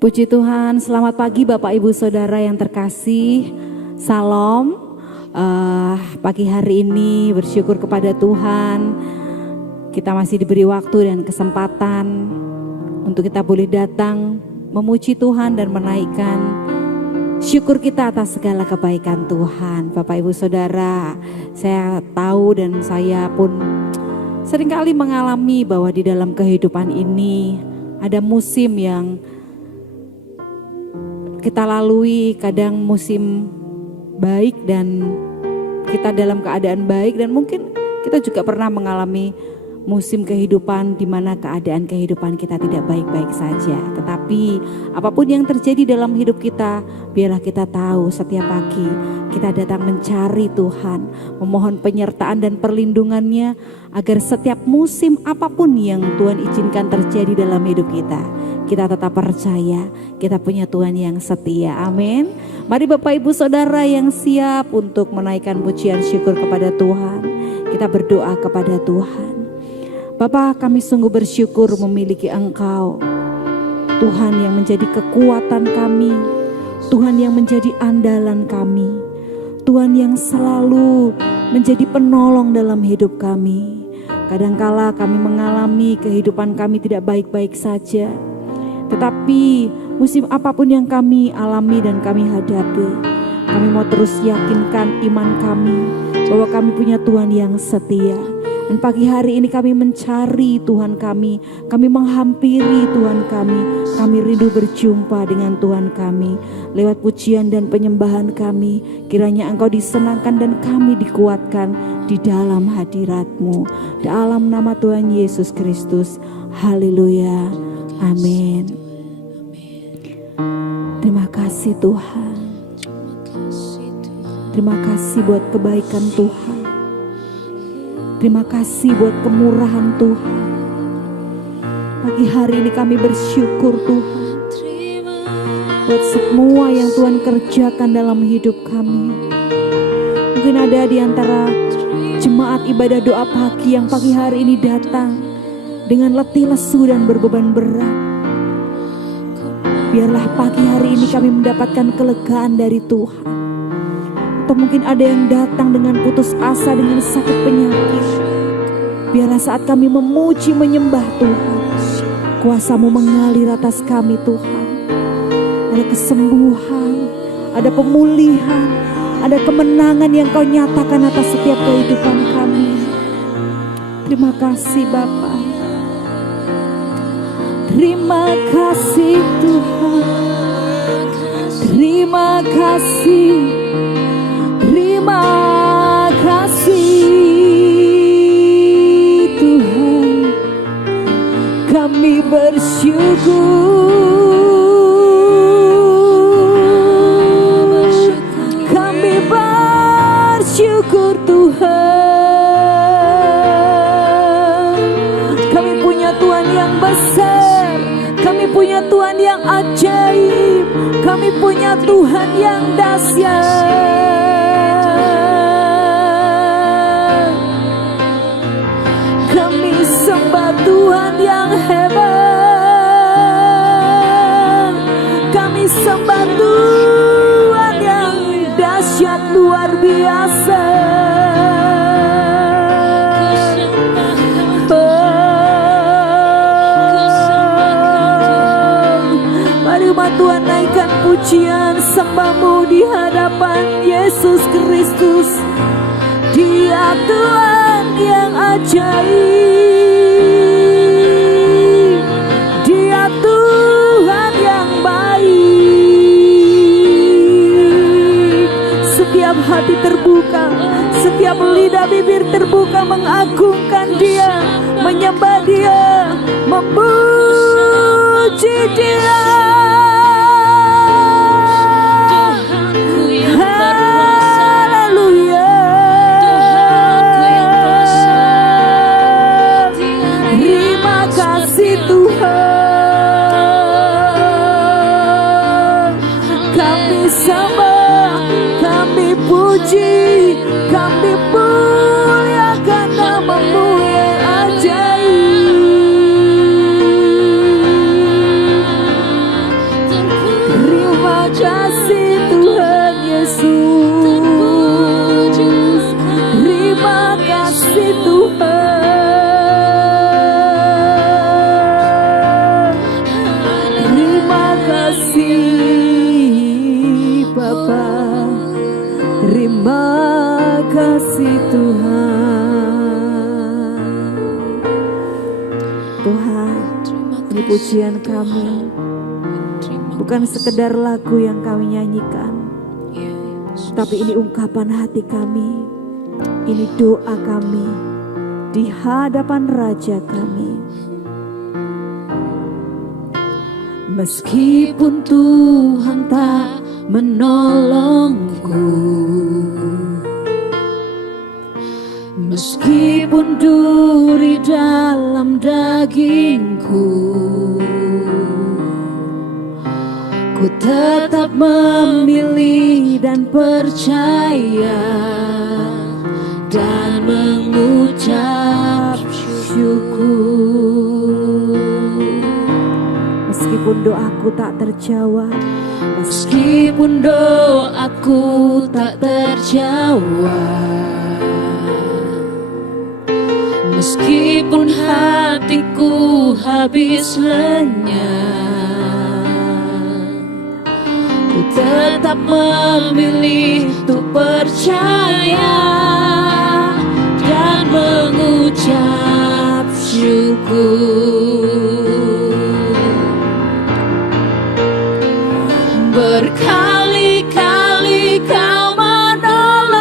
Puji Tuhan, selamat pagi Bapak Ibu Saudara yang terkasih. Salam. Pagi hari ini bersyukur kepada Tuhan. Kita masih diberi waktu dan kesempatan untuk kita boleh datang memuji Tuhan dan menaikkan syukur kita atas segala kebaikan Tuhan. Bapak Ibu Saudara, saya tahu dan saya pun seringkali mengalami bahwa di dalam kehidupan ini ada musim yang kita lalui, kadang musim baik dan kita dalam keadaan baik, dan mungkin kita juga pernah mengalami musim kehidupan di mana keadaan kehidupan kita tidak baik-baik saja. Tetapi apapun yang terjadi dalam hidup kita, biarlah kita tahu setiap pagi kita datang mencari Tuhan, memohon penyertaan dan perlindungannya agar setiap musim apapun yang Tuhan izinkan terjadi dalam hidup kita, kita tetap percaya kita punya Tuhan yang setia. Amin. Mari Bapak Ibu Saudara yang siap untuk menaikkan pujian syukur kepada Tuhan, kita berdoa kepada Tuhan. Bapa, kami sungguh bersyukur memiliki Engkau, Tuhan yang menjadi kekuatan kami, Tuhan yang menjadi andalan kami, Tuhan yang selalu menjadi penolong dalam hidup kami. Kadangkala kami mengalami kehidupan kami tidak baik-baik saja, tetapi musim apapun yang kami alami dan kami hadapi, kami mau terus yakinkan iman kami bahwa kami punya Tuhan yang setia. Dan pagi hari ini kami mencari Tuhan kami menghampiri Tuhan kami rindu berjumpa dengan Tuhan kami. Lewat pujian dan penyembahan kami, kiranya Engkau disenangkan dan kami dikuatkan di dalam hadirat-Mu. Dalam nama Tuhan Yesus Kristus, haleluya, amin. Terima kasih Tuhan. Terima kasih buat kebaikan Tuhan. Terima kasih buat kemurahan Tuhan. Pagi hari ini kami bersyukur Tuhan buat semua yang Tuhan kerjakan dalam hidup kami. Mungkin ada di antara jemaat ibadah doa pagi yang pagi hari ini datang dengan letih lesu dan berbeban berat. Biarlah pagi hari ini kami mendapatkan kelegaan dari Tuhan. Atau mungkin ada yang datang dengan putus asa, dengan sakit penyakit. Biarlah saat kami memuji menyembah Tuhan, kuasa-Mu mengalir atas kami Tuhan. Ada kesembuhan, ada pemulihan, ada kemenangan yang Kau nyatakan atas setiap kehidupan kami. Terima kasih Bapa. Terima kasih Tuhan. Terima kasih. Terima kasih Tuhan, kami bersyukur, kami bersyukur Tuhan. Kami punya Tuhan yang besar, kami punya Tuhan yang ajaib, kami punya Tuhan yang dahsyat. Tuhan yang hebat, kami sembah Tuhan yang dahsyat luar biasa. Mari umat Tuhan naikkan pujian sembah-Mu di hadapan Yesus Kristus. Dia Tuhan yang ajaib. Tuhan yang baik. Setiap hati terbuka, setiap lidah bibir terbuka mengagungkan Dia, menyembah Dia, memuji Dia. Kami muliakan nama-Mu yang ajaib. Terima kasih Tuhan. Tuhan, ini pujian kami, bukan sekedar lagu yang kami nyanyikan, tapi ini ungkapan hati kami, ini doa kami di hadapan Raja kami. Meskipun Tuhan tak menolongku, meskipun duri dalam dagingku, ku tetap memilih dan percaya dan mengucap syukur. Meskipun doaku tak terjawab, meskipun doaku tak terjawab, meskipun hatiku habis lenyap, ku tetap memilih untuk percaya dan mengucap syukur. Berkali-kali Kau menolong,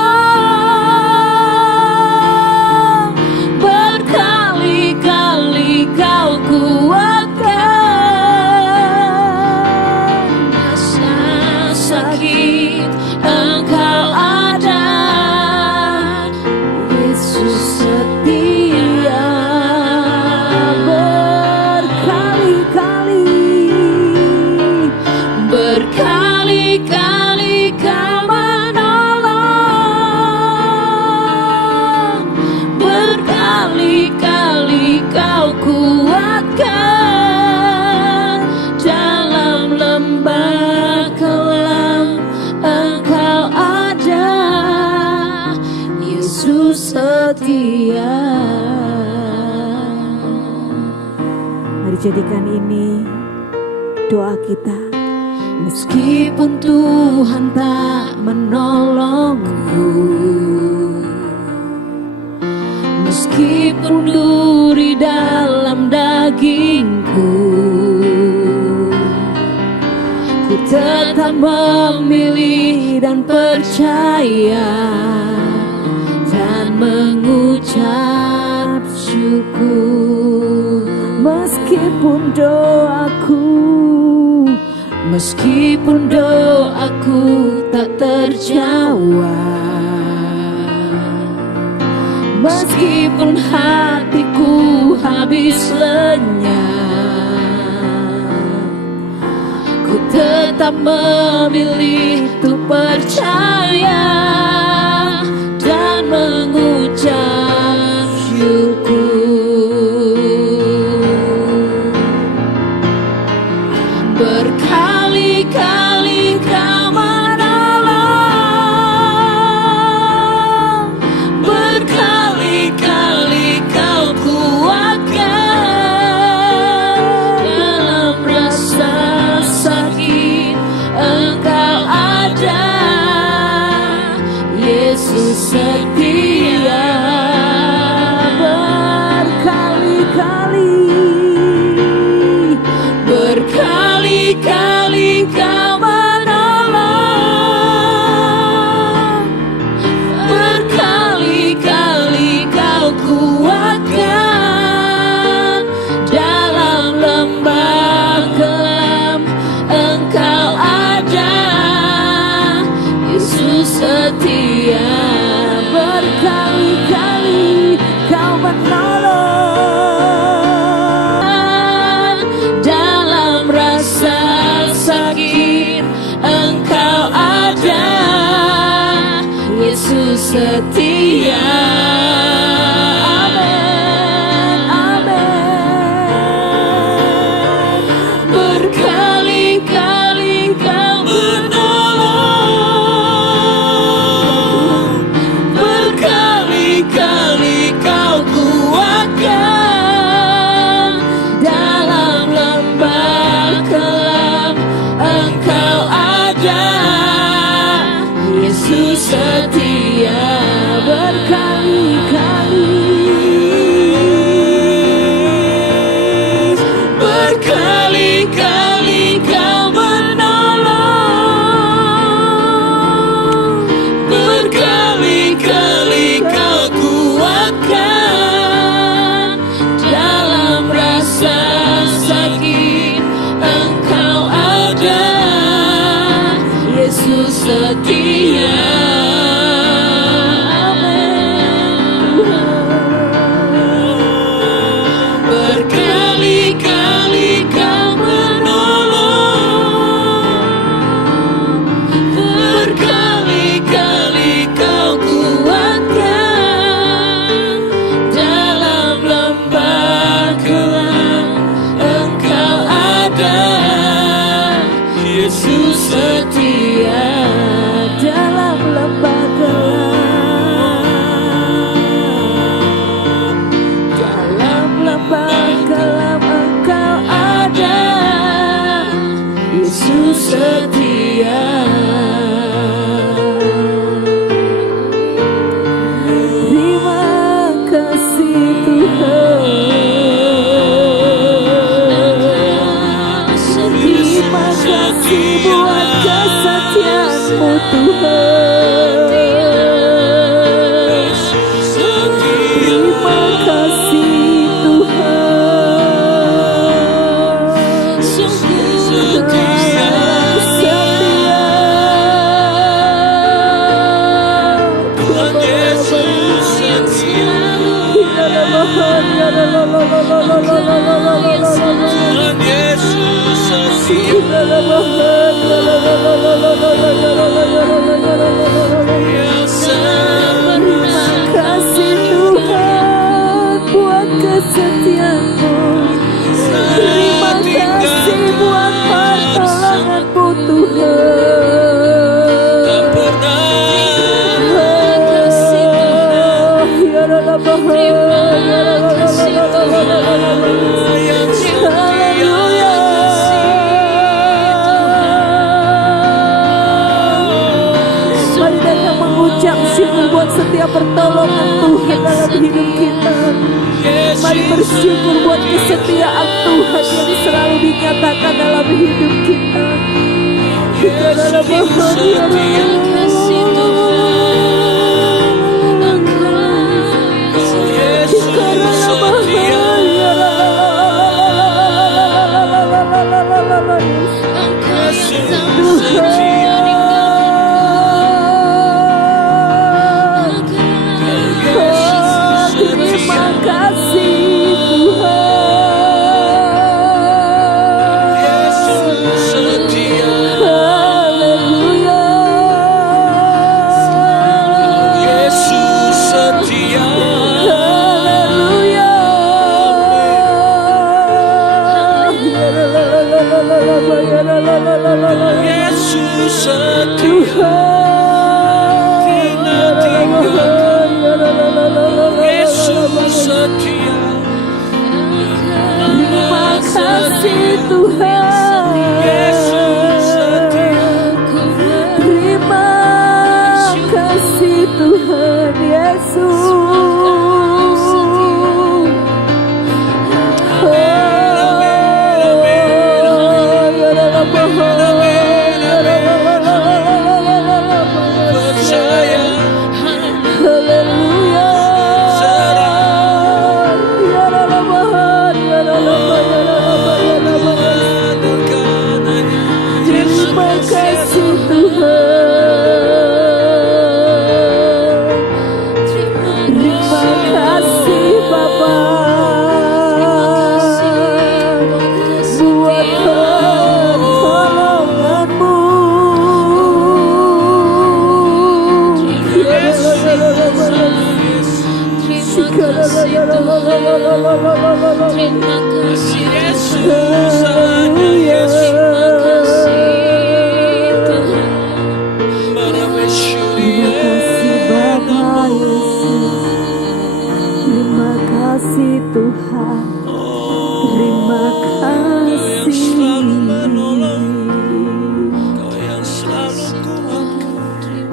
berkali-kali Kau kuatkan. Masa sakit Engkau ada, Yesus setia. Berkali-kali Kau menolong, berkali-kali Kau kuatkan. Dalam lembah kelam Engkau ada, Yesus setia. Mari jadikan ini doa kita. Meskipun Tuhan tak menolongku, meskipun duri dalam dagingku, ku tetap memilih dan percaya dan mengucap syukur. Meskipun doaku tak terjawab, meskipun hatiku habis lenyap, ku tetap memilih untuk percaya dan mengucap syukur. Berkali-kali Kau menolong, berkali-kali Kau kuatkan. Dalam rasa sakit Engkau ada, Yesus setia. Berkali-kali Kau menolong, berkali-kali Kau kuatkan. Dalam lembah kelam Engkau ada, Yesus setia. Berkali-kali Kau menolong, dalam rasa sakit Engkau ada, Yesus setia. Amin, amin. Berkali-kali Kau menolong, berkali-kali Kau kuatkan. Dalam lembah kelam Engkau ada, Yesus setia. setia. Berkali-kali Kau menolong, berkali-kali Kau kuatkan. Dalam lembah gelap Engkau ada, Yesus setia. Dalam lembah gelap, dalam lembah gelap Engkau ada, Yesus setia. Terima kasih Tuhan, terima kasih buat kesetiaan-Mu Tuhan. Terima kasih Tuhan, Sungguh setia. setia. Tuhan Yesus setia. Tuhan Yesus setia. Terima kasih Tuhan buat kesetiaan-Mu. Terima kasih buat pertolongan-Mu Tuhan. Tak pernah yang setia. Mari datang mengucap syukur buat setiap pertolongan Tuhan dalam hidup kita. Mari bersyukur buat kesetiaan Tuhan yang selalu dinyatakan dalam hidup kita. Yesus setia. Yesus setia. Yesus setia. Terima kasih Tuhan. Yesus setia. Haleluya. Yesus setia. Haleluya. Yesus setia. Tuhan, Tidak tinggalkan. Yesus setia. terima kasih Tuhan. Yesus setia. Terima kasih Tuhan Yesus. Percaya. Haleluya. Terima kasih Tuhan. Terima kasih Bapa buat pertolongan-Mu. Terima kasih Bapa Yesus. Terima kasih Tuhan. Terima kasih.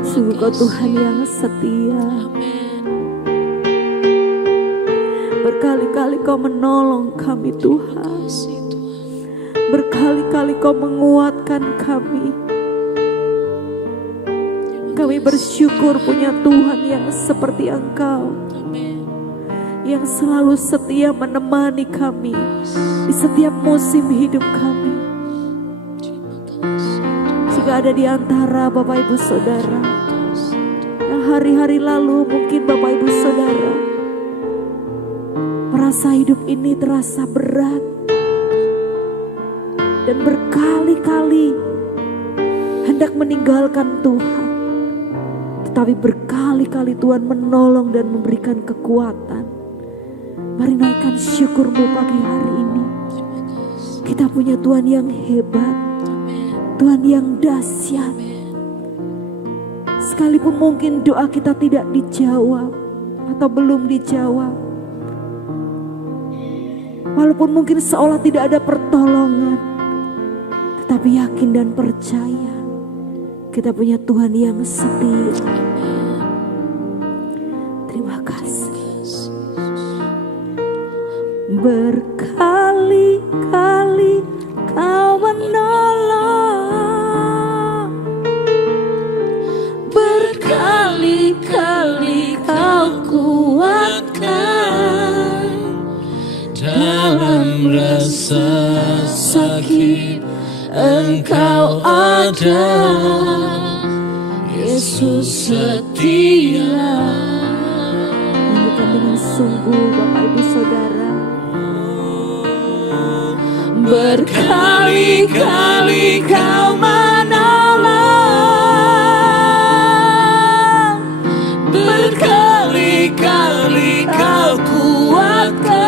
Sungguh Kau Tuhan yang setia. Berkali-kali Kau menolong kami Tuhan. Berkali-kali Kau menguatkan kami. Kami bersyukur punya Tuhan yang seperti Engkau, yang selalu setia menemani kami di setiap musim hidup kami. Jika juga ada di antara Bapak Ibu Saudara yang hari-hari lalu mungkin Bapak Ibu Saudara merasa hidup ini terasa berat dan berkali-kali hendak meninggalkan Tuhan, tetapi berkali-kali Tuhan menolong dan memberikan kekuatan. Mari naikkan syukurmu pagi hari ini. Kita punya Tuhan yang hebat, Tuhan yang dahsyat. Sekalipun mungkin doa kita tidak dijawab atau belum dijawab, walaupun mungkin seolah tidak ada pertolongan, tetapi yakin dan percaya kita punya Tuhan yang setia. Terima kasih. Berkali-kali Kau menolong, berkali-kali Kau kuatkan dalam rasa sakit Engkau ada, Yesus setia. Nyanyikan dengan sungguh Bapak Ibu Saudara. Berkali-kali Kau menolong, berkali-kali Kau kuatkan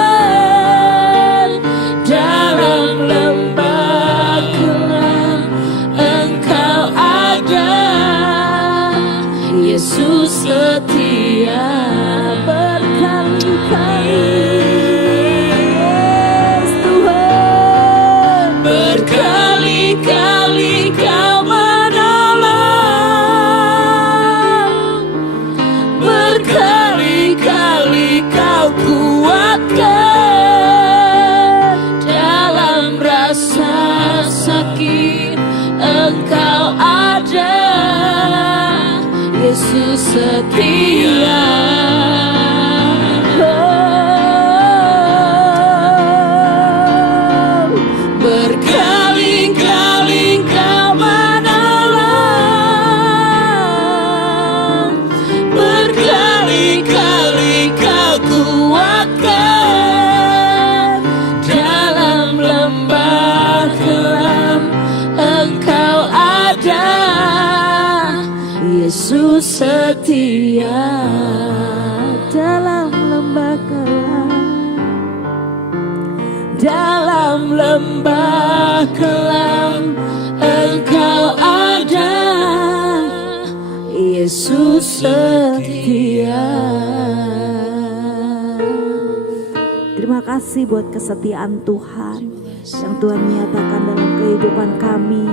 dalam lembah gelap Engkau ada, Yesus setia. Berkali-kali berkali-kali Kau menolong, berkali-kali Kau kuatkan dalam rasa sakit Engkau ada, Yesus setia. Berkali-kali Kau menolong, berkali-kali Kau kuatkan dalam lembah gelap Engkau ada, Yesus setia. Dalam lembah gelap, dalam lembah gelap Engkau ada, Yesus setia. Terima kasih buat kesetiaan Tuhan yang Tuhan nyatakan dalam kehidupan kami.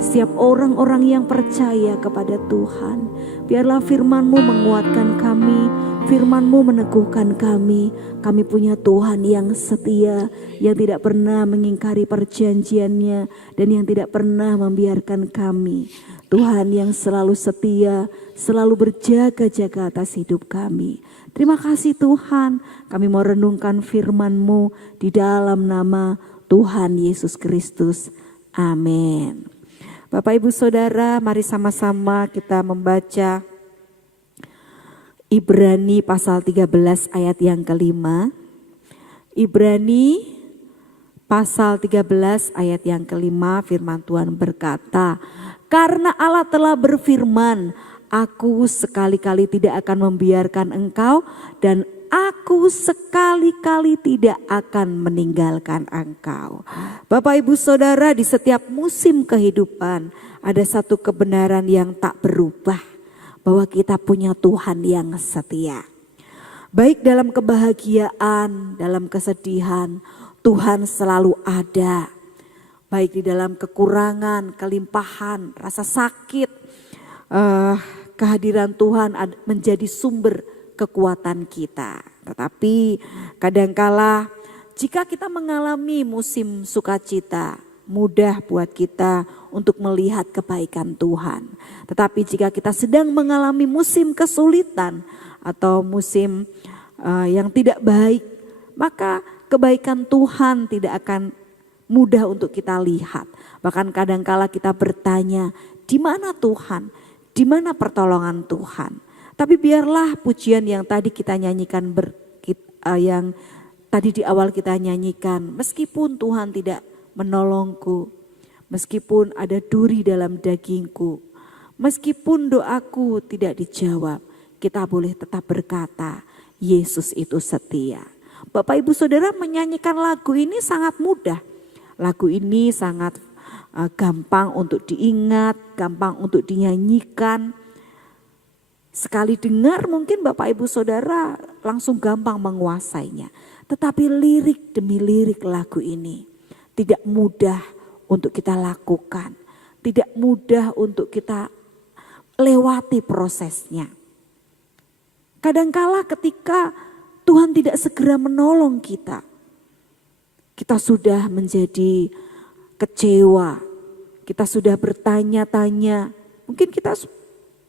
Setiap orang-orang yang percaya kepada Tuhan, biarlah firman-Mu menguatkan kami, firman-Mu meneguhkan kami. Kami punya Tuhan yang setia, yang tidak pernah mengingkari perjanjiannya, dan yang tidak pernah membiarkan kami. Tuhan yang selalu setia, selalu berjaga-jaga atas hidup kami. Terima kasih Tuhan, kami mau renungkan firman-Mu di dalam nama Tuhan Yesus Kristus. Amin. Bapak Ibu Saudara, mari sama-sama kita membaca Ibrani pasal 13 ayat yang kelima. Ibrani pasal 13 ayat yang kelima, firman Tuhan berkata, karena Allah telah berfirman, aku sekali-kali tidak akan membiarkan engkau dan aku sekali-kali tidak akan meninggalkan engkau. Bapak Ibu Saudara, di setiap musim kehidupan ada satu kebenaran yang tak berubah, bahwa kita punya Tuhan yang setia. Baik dalam kebahagiaan, dalam kesedihan, Tuhan selalu ada. Baik di dalam kekurangan, kelimpahan, rasa sakit, kehadiran Tuhan menjadi sumber kekuatan kita. Tetapi kadangkala jika kita mengalami musim sukacita, mudah buat kita untuk melihat kebaikan Tuhan. Tetapi jika kita sedang mengalami musim kesulitan atau musim yang tidak baik, maka kebaikan Tuhan tidak akan mudah untuk kita lihat. Bahkan kadangkala kita bertanya, Di mana Tuhan? Di mana pertolongan Tuhan? Tapi biarlah pujian yang tadi kita nyanyikan yang tadi di awal kita nyanyikan, meskipun Tuhan tidak menolongku, meskipun ada duri dalam dagingku, meskipun doaku tidak dijawab, kita boleh tetap berkata, Yesus itu setia. Bapak Ibu Saudara, menyanyikan lagu ini sangat mudah. Lagu ini sangat gampang untuk diingat, gampang untuk dinyanyikan. Sekali dengar mungkin Bapak Ibu Saudara langsung gampang menguasainya. Tetapi lirik demi lirik lagu ini tidak mudah untuk kita lakukan. Tidak mudah untuk kita lewati prosesnya. Kadangkala ketika Tuhan tidak segera menolong kita, kita sudah menjadi kecewa, kita sudah bertanya-tanya, mungkin kita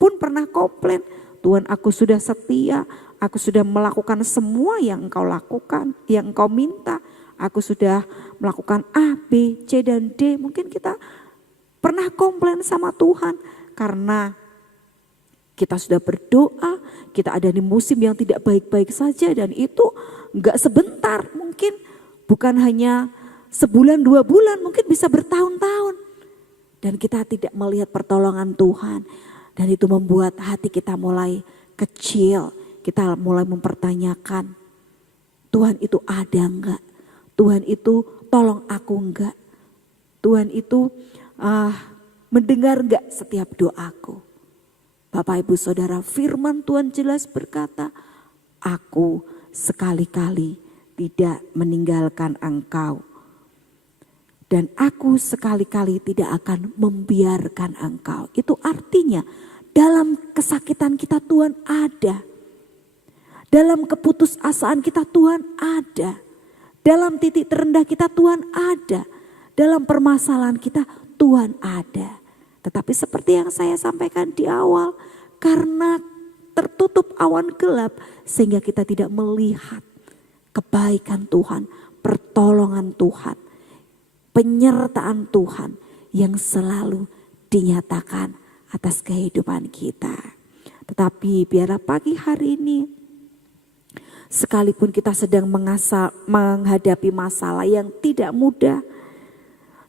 pun pernah komplain, Tuhan aku sudah setia, aku sudah melakukan semua yang Engkau lakukan, yang Engkau minta, aku sudah melakukan A, B, C dan D. Mungkin kita pernah komplain sama Tuhan karena kita sudah berdoa, kita ada di musim yang tidak baik-baik saja dan itu enggak sebentar, mungkin bukan hanya sebulan 2 bulan, mungkin bisa bertahun-tahun. Dan kita tidak melihat pertolongan Tuhan. Dan itu membuat hati kita mulai kecil, kita mulai mempertanyakan, Tuhan itu ada enggak? Tuhan itu tolong aku enggak? Tuhan itu mendengar enggak setiap doaku? Bapak Ibu Saudara, firman Tuhan jelas berkata, aku sekali-kali tidak meninggalkan engkau. Dan aku sekali-kali tidak akan membiarkan engkau. Itu artinya dalam kesakitan kita Tuhan ada. Dalam keputusasaan kita Tuhan ada. Dalam titik terendah kita Tuhan ada. Dalam permasalahan kita Tuhan ada. Tetapi seperti yang saya sampaikan di awal, karena tertutup awan gelap sehingga kita tidak melihat kebaikan Tuhan, pertolongan Tuhan, penyertaan Tuhan yang selalu dinyatakan atas kehidupan kita. Tetapi biarlah pagi hari ini, sekalipun kita sedang menghadapi masalah yang tidak mudah,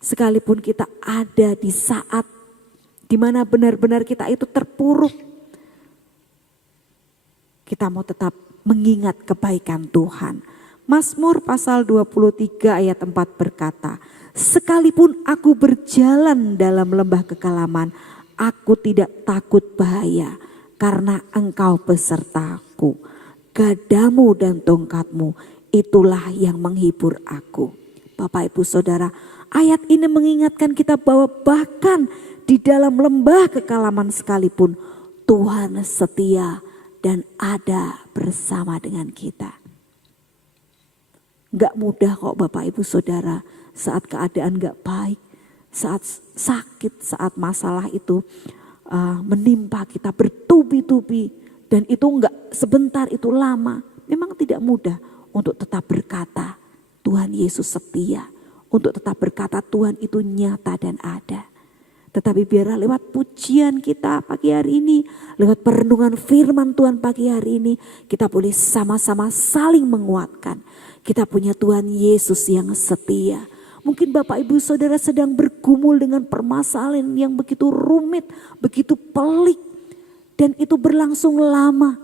sekalipun kita ada di saat di mana benar-benar kita itu terpuruk, kita mau tetap mengingat kebaikan Tuhan. Mazmur pasal 23 ayat 4 berkata, sekalipun aku berjalan dalam lembah kekelaman, aku tidak takut bahaya karena engkau besertaku. Gadamu dan tongkatmu itulah yang menghibur aku. Bapak Ibu Saudara, ayat ini mengingatkan kita bahwa bahkan di dalam lembah kekelaman sekalipun Tuhan setia dan ada bersama dengan kita. Gak mudah kok Bapak Ibu Saudara saat keadaan gak baik, saat sakit, saat masalah itu menimpa kita bertubi-tubi. Dan itu gak sebentar, itu lama. Memang tidak mudah untuk tetap berkata Tuhan Yesus setia. Untuk tetap berkata Tuhan itu nyata dan ada. Tetapi biarlah lewat pujian kita pagi hari ini, lewat perenungan firman Tuhan pagi hari ini, kita boleh sama-sama saling menguatkan. Kita punya Tuhan Yesus yang setia. Mungkin Bapak Ibu Saudara sedang bergumul dengan permasalahan yang begitu rumit, begitu pelik. Dan itu berlangsung lama.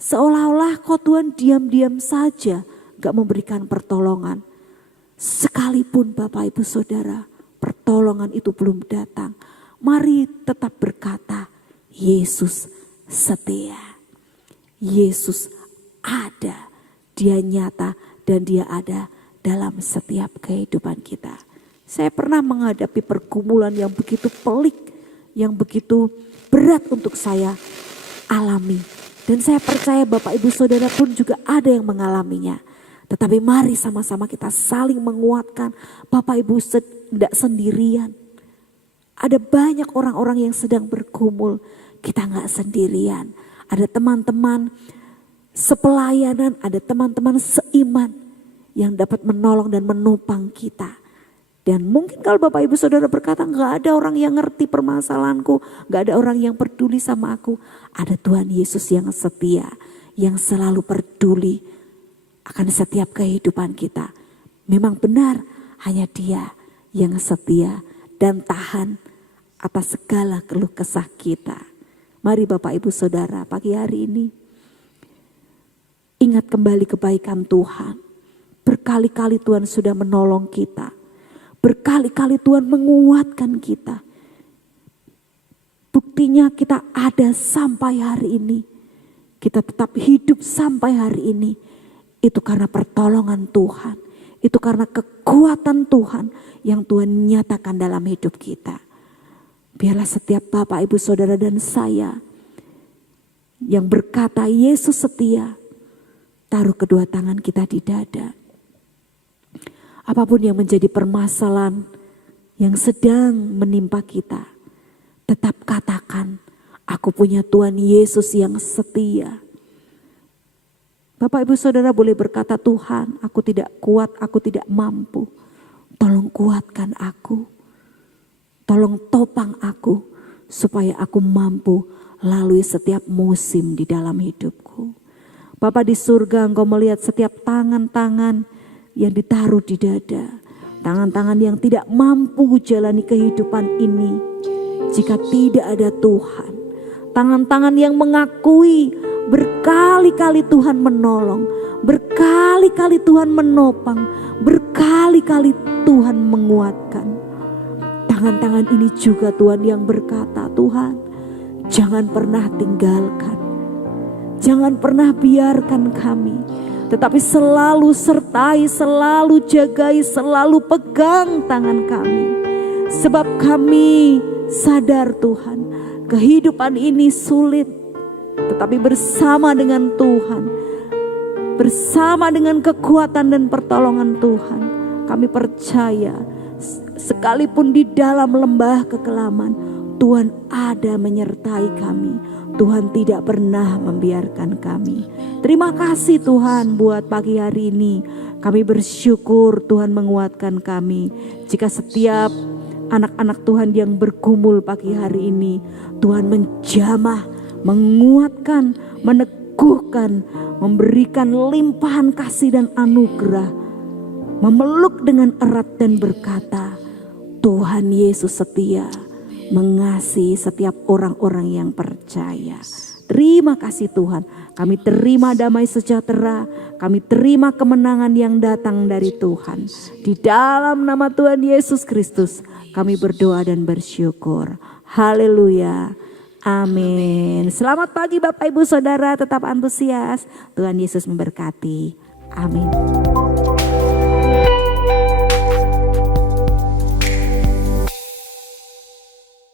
Seolah-olah kok Tuhan diam-diam saja gak memberikan pertolongan. Sekalipun Bapak Ibu Saudara, pertolongan itu belum datang. Mari tetap berkata, Yesus setia. Yesus ada. Dia nyata dan dia ada dalam setiap kehidupan kita. Saya pernah menghadapi pergumulan yang begitu pelik, yang begitu berat untuk saya alami. Dan saya percaya Bapak Ibu Saudara pun juga ada yang mengalaminya. Tetapi mari sama-sama kita saling menguatkan. Bapak Ibu tidak sendirian. Ada banyak orang-orang yang sedang bergumul. Kita gak sendirian. Ada teman-teman sepelayanan, ada teman-teman seiman yang dapat menolong dan menopang kita. Dan mungkin kalau Bapak Ibu Saudara berkata gak ada orang yang ngerti permasalahanku, gak ada orang yang peduli sama aku. Ada Tuhan Yesus yang setia, yang selalu peduli akan setiap kehidupan kita. Memang benar hanya Dia yang setia dan tahan atas segala keluh kesah kita. Mari Bapak Ibu Saudara pagi hari ini ingat kembali kebaikan Tuhan. Berkali-kali Tuhan sudah menolong kita. Berkali-kali Tuhan menguatkan kita. Buktinya kita ada sampai hari ini. Kita tetap hidup sampai hari ini. Itu karena pertolongan Tuhan. Itu karena kekuatan Tuhan yang Tuhan nyatakan dalam hidup kita. Biarlah setiap Bapak, Ibu, Saudara dan saya yang berkata Yesus setia, taruh kedua tangan kita di dada. Apapun yang menjadi permasalahan yang sedang menimpa kita, tetap katakan, aku punya Tuhan Yesus yang setia. Bapak Ibu Saudara boleh berkata, Tuhan aku tidak kuat, aku tidak mampu. Tolong kuatkan aku. Tolong topang aku supaya aku mampu lalui setiap musim di dalam hidupku. Bapa di surga, Engkau melihat setiap tangan-tangan yang ditaruh di dada. Tangan-tangan yang tidak mampu jalani kehidupan ini jika tidak ada Tuhan. Tangan-tangan yang mengakui berkali-kali Tuhan menolong, berkali-kali Tuhan menopang, berkali-kali Tuhan menguatkan. Tangan-tangan ini juga Tuhan yang berkata, Tuhan jangan pernah tinggalkan, jangan pernah biarkan kami, tetapi selalu sertai, selalu jagai, selalu pegang tangan kami. Sebab kami sadar Tuhan, kehidupan ini sulit. Tetapi bersama dengan Tuhan, bersama dengan kekuatan dan pertolongan Tuhan, kami percaya sekalipun di dalam lembah kekelaman, Tuhan ada menyertai kami. Tuhan tidak pernah membiarkan kami. Terima kasih Tuhan buat pagi hari ini. Kami bersyukur Tuhan menguatkan kami. Jika setiap anak-anak Tuhan yang bergumul pagi hari ini, Tuhan menjamah, menguatkan, meneguhkan, memberikan limpahan kasih dan anugerah. Memeluk dengan erat dan berkata, Tuhan Yesus setia, mengasihi setiap orang-orang yang percaya. Terima kasih Tuhan, kami terima damai sejahtera, kami terima kemenangan yang datang dari Tuhan. Di dalam nama Tuhan Yesus Kristus kami berdoa dan bersyukur. Haleluya, amin. Selamat pagi Bapak Ibu Saudara, tetap antusias. Tuhan Yesus memberkati, amin.